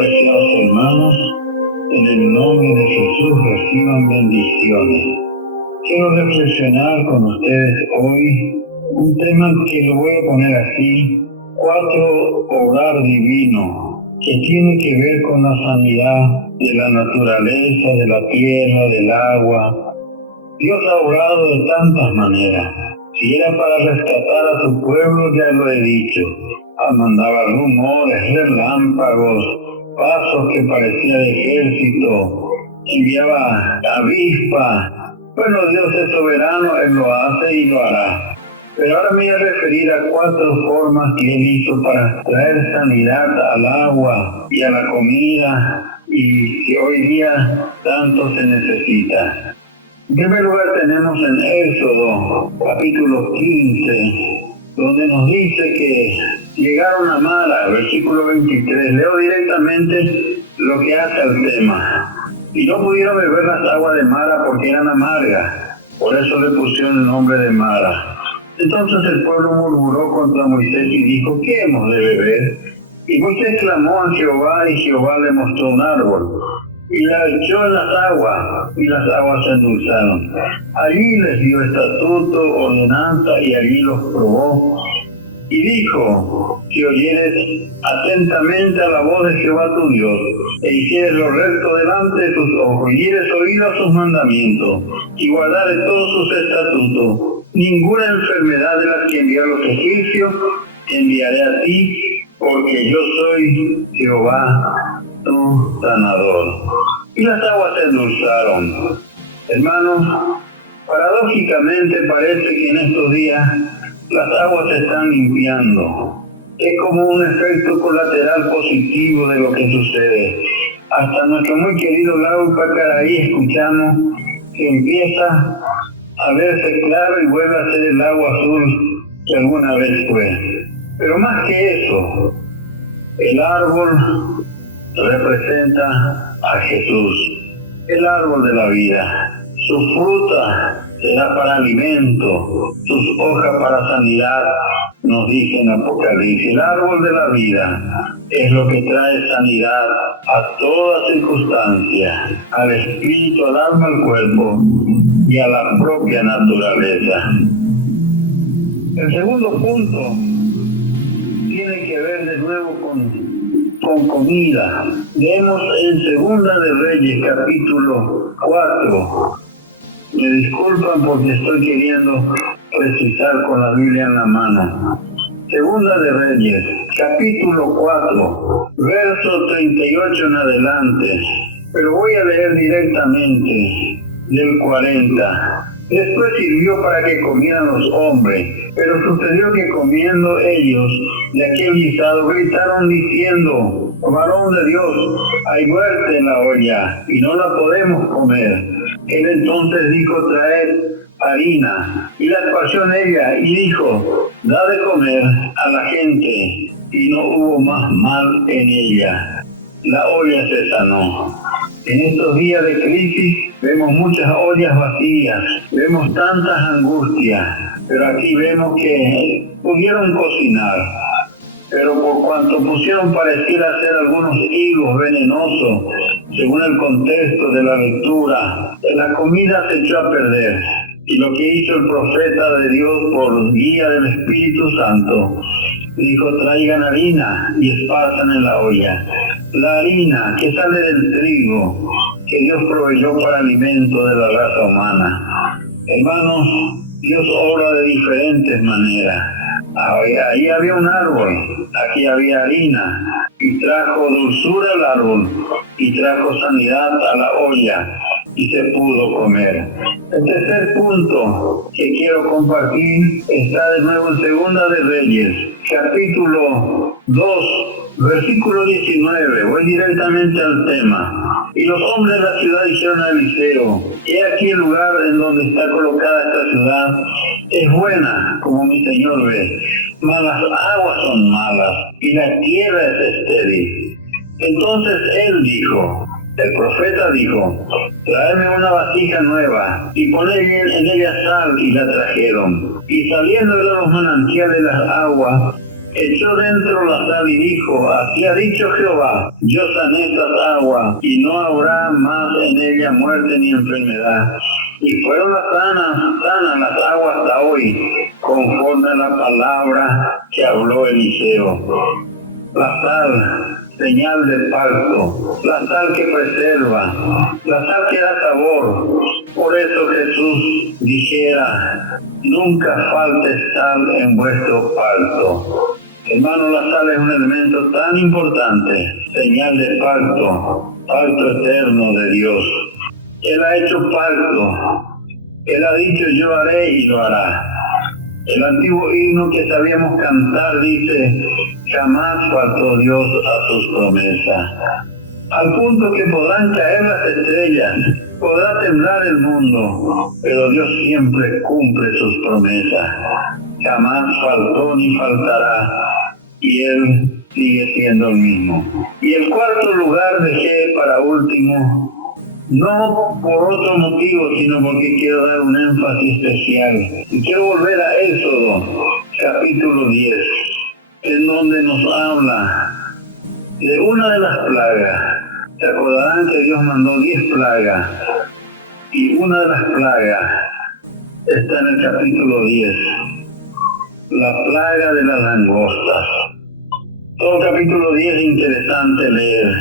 apreciados hermanos, en el nombre de Jesús reciban bendiciones. Quiero reflexionar con ustedes hoy un tema que lo voy a poner así: 4 hogar divino, que tiene que ver con la sanidad de la naturaleza, de la tierra, del agua. Dios ha obrado de tantas maneras. Si era para rescatar a su pueblo, ya lo he dicho. Mandaba rumores, relámpagos, pasos que parecían de ejército, enviaba avispas. Bueno, Dios es soberano, Él lo hace y lo hará. Pero ahora me voy a referir a 4 formas que Él hizo para traer sanidad al agua y a la comida, y que hoy día tanto se necesita. En primer lugar tenemos en Éxodo, capítulo 15, donde nos dice que llegaron a Mara, versículo 23. Leo directamente lo que hace al tema. Y no pudieron beber las aguas de Mara porque eran amargas. Por eso le pusieron el nombre de Mara. Entonces el pueblo murmuró contra Moisés y dijo: ¿qué hemos de beber? Y Moisés clamó a Jehová, y Jehová le mostró un árbol. Y la echó en las aguas, y las aguas se endulzaron. Allí les dio estatuto, ordenanza, y allí los probó. Y dijo: si oyeres atentamente a la voz de Jehová tu Dios, e hicieres lo recto delante de tus ojos, y dieres oído a sus mandamientos, y guardares todos sus estatutos, ninguna enfermedad de las que envió a los egipcios enviaré a ti, porque yo soy Jehová tu sanador. Y las aguas se endulzaron. Hermanos, paradójicamente parece que en estos días las aguas se están limpiando. Es como un efecto colateral positivo de lo que sucede. Hasta nuestro muy querido lago Pacaraí escuchamos que empieza a verse claro y vuelve a ser el agua azul que alguna vez fue. Pero más que eso, el árbol representa a Jesús, el árbol de la vida. Su fruta será para alimento, sus hojas para sanidad, nos dice en Apocalipsis. El árbol de la vida es lo que trae sanidad a toda circunstancia, al espíritu, al alma, al cuerpo y a la propia naturaleza. El segundo punto tiene que ver de nuevo con comida. Leemos en Segunda de Reyes, capítulo 4. Me disculpan porque estoy queriendo precisar con la Biblia en la mano. Segunda de Reyes, capítulo 4, verso 38 en adelante. Pero voy a leer directamente del 40. Después sirvió para que comieran los hombres, pero sucedió que comiendo ellos de aquel guisado gritaron diciendo: varón de Dios, hay muerte en la olla y no la podemos comer. Él entonces dijo: traed harina, y la esparció en ella, y dijo: da de comer a la gente, y no hubo más mal en ella. La olla se sanó. En estos días de crisis vemos muchas ollas vacías, vemos tantas angustias, pero aquí vemos que pudieron cocinar, pero por cuanto pusieron pareciera ser algunos higos venenosos, según el contexto de la lectura, la comida se echó a perder. Y lo que hizo el profeta de Dios por guía del Espíritu Santo, dijo: traigan harina y esparzan en la olla. La harina que sale del trigo, que Dios proveyó para alimento de la raza humana. Hermanos, Dios obra de diferentes maneras. Ahí había un árbol, aquí había harina, y trajo dulzura al árbol, y trajo sanidad a la olla, y se pudo comer. El tercer punto que quiero compartir está de nuevo en Segunda de Reyes, capítulo 2, versículo 19. Voy directamente al tema. Y los hombres de la ciudad dijeron a Eliseo: he aquí el lugar en donde está colocada esta ciudad es buena, como mi señor ve, mas las aguas son malas y la tierra es estéril. Entonces él dijo, el profeta dijo: traedme una vasija nueva y poned en ella sal, y la trajeron. Y saliendo de los manantiales las aguas, Echó dentro la sal y dijo, así ha dicho Jehová, yo sané estas aguas, y no habrá más en ella muerte ni enfermedad. Y fueron sanas las aguas hasta hoy, conforme a la palabra que habló Eliseo. La sal, señal de pacto, la sal que preserva, la sal que da sabor. Por eso Jesús dijera, nunca falte sal en vuestro pacto. Hermano, la sal es un elemento tan importante, señal de pacto, pacto eterno de Dios. Él ha hecho pacto, Él ha dicho yo haré y lo hará. El antiguo himno que sabíamos cantar dice, jamás faltó Dios a sus promesas. Al punto que podrán caer las estrellas, podrá temblar el mundo, pero Dios siempre cumple sus promesas. Jamás faltó ni faltará, y Él sigue siendo el mismo. Y el cuarto lugar dejé para último, no por otro motivo, sino porque quiero dar un énfasis especial. Y quiero volver a Éxodo, capítulo 10, en donde nos habla de una de las plagas. Se acordarán que Dios mandó 10 plagas, y una de las plagas está en el capítulo 10, la plaga de las langostas. Todo el capítulo 10 es interesante leer.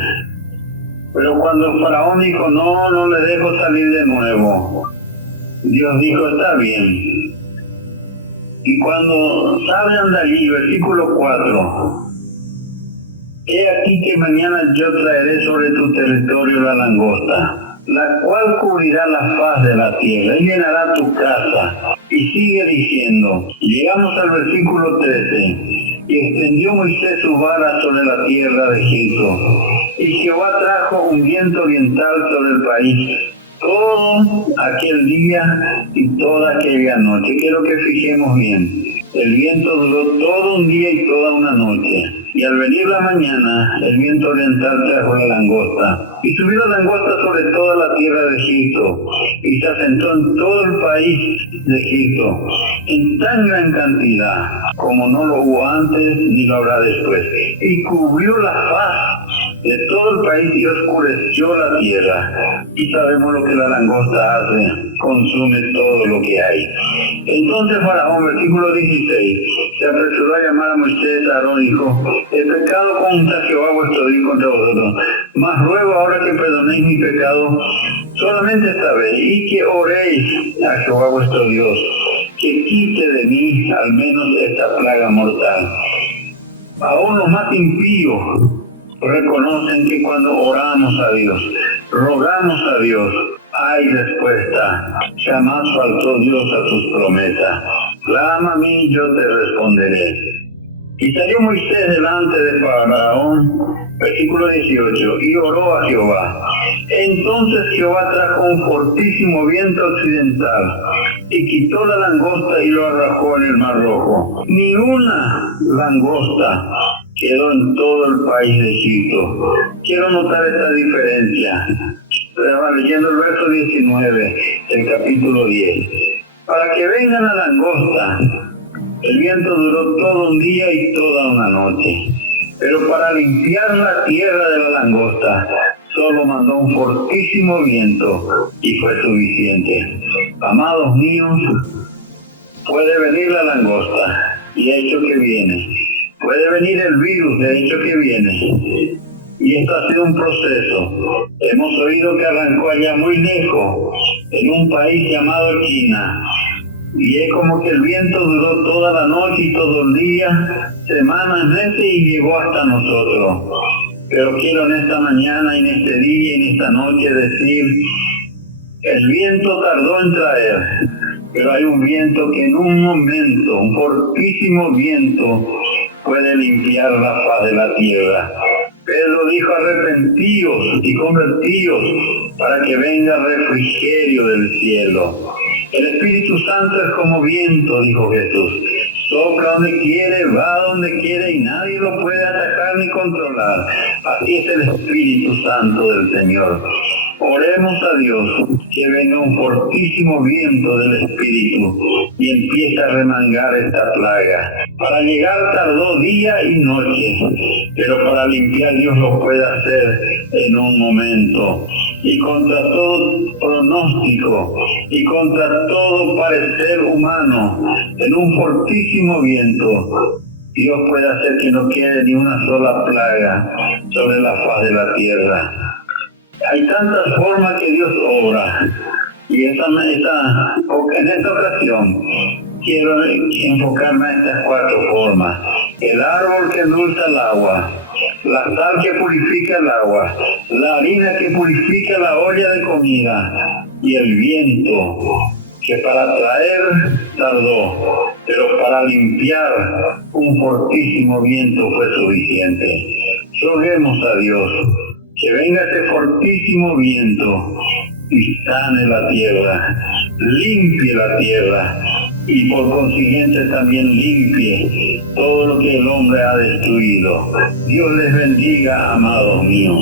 Pero cuando el faraón dijo, no le dejo salir de nuevo, Dios dijo, está bien. Y cuando salgan de allí, versículo 4, he aquí que mañana yo traeré sobre tu territorio la langosta, la cual cubrirá la faz de la tierra y llenará tu casa. Y sigue diciendo, llegamos al versículo 13, y extendió Moisés su vara sobre la tierra de Egipto, y Jehová trajo un viento oriental sobre el país todo aquel día y toda aquella noche. Quiero que fijemos bien. El viento duró todo un día y toda una noche. Y al venir la mañana, el viento oriental trajo la langosta. Y subió la langosta sobre toda la tierra de Egipto. Y se asentó en todo el país de Egipto, en tan gran cantidad como no lo hubo antes ni lo habrá después. Y cubrió la faz de todo el país y oscureció la tierra. Y sabemos lo que la langosta hace, consume todo lo que hay. Entonces Faraón, versículo 16, se apresuró a llamar a Moisés, a Aarón, y dijo, el pecado contra Jehová vuestro Dios contra vosotros, mas ruego ahora que perdonéis mi pecado solamente esta vez, y que oréis a Jehová vuestro Dios, que quite de mí al menos esta plaga mortal. Aún los más impíos reconocen que cuando oramos a Dios, rogamos a Dios, hay respuesta. Jamás faltó Dios a sus promesas. Clama a mí y yo te responderé. Y salió Moisés delante de Faraón, versículo 18, y oró a Jehová. Entonces Jehová trajo un fortísimo viento occidental, y quitó la langosta y lo arrojó en el mar Rojo. Ni una langosta quedó en todo el país de Egipto. Quiero notar esta diferencia. Estaba leyendo el verso 19 del capítulo 10. Para que venga la langosta, el viento duró todo un día y toda una noche. Pero para limpiar la tierra de la langosta, solo mandó un fortísimo viento y fue suficiente. Amados míos, puede venir la langosta, y de hecho que viene. Puede venir el virus, de hecho que viene. Y esto ha sido un proceso. Hemos oído que arrancó allá muy lejos, en un país llamado China. Y es como que el viento duró toda la noche y todo el día, semanas, meses, y llegó hasta nosotros. Pero quiero en esta mañana, en este día y en esta noche decir, el viento tardó en traer, pero hay un viento que en un momento, un fortísimo viento, puede limpiar la faz de la tierra. Pedro dijo, arrepentíos y convertíos para que venga refrigerio del cielo. El Espíritu Santo es como viento, dijo Jesús. Sopla donde quiere, va donde quiere y nadie lo puede atacar ni controlar. Así es el Espíritu Santo del Señor. Oremos a Dios que venga un fortísimo viento del Espíritu y empiece a remangar esta plaga. Para llegar tardó día y noche, pero para limpiar Dios lo puede hacer en un momento. Y contra todo pronóstico y contra todo parecer humano, en un fortísimo viento, Dios puede hacer que no quede ni una sola plaga sobre la faz de la tierra. Hay tantas formas que Dios obra, y en esta ocasión quiero enfocarme en estas 4 formas. El árbol que endulza el agua, la sal que purifica el agua, la harina que purifica la olla de comida, y el viento que para traer tardó, pero para limpiar un fortísimo viento fue suficiente. Roguemos a Dios que venga ese fortísimo viento y sane la tierra, limpie la tierra y por consiguiente también limpie todo lo que el hombre ha destruido. Dios les bendiga, amados míos.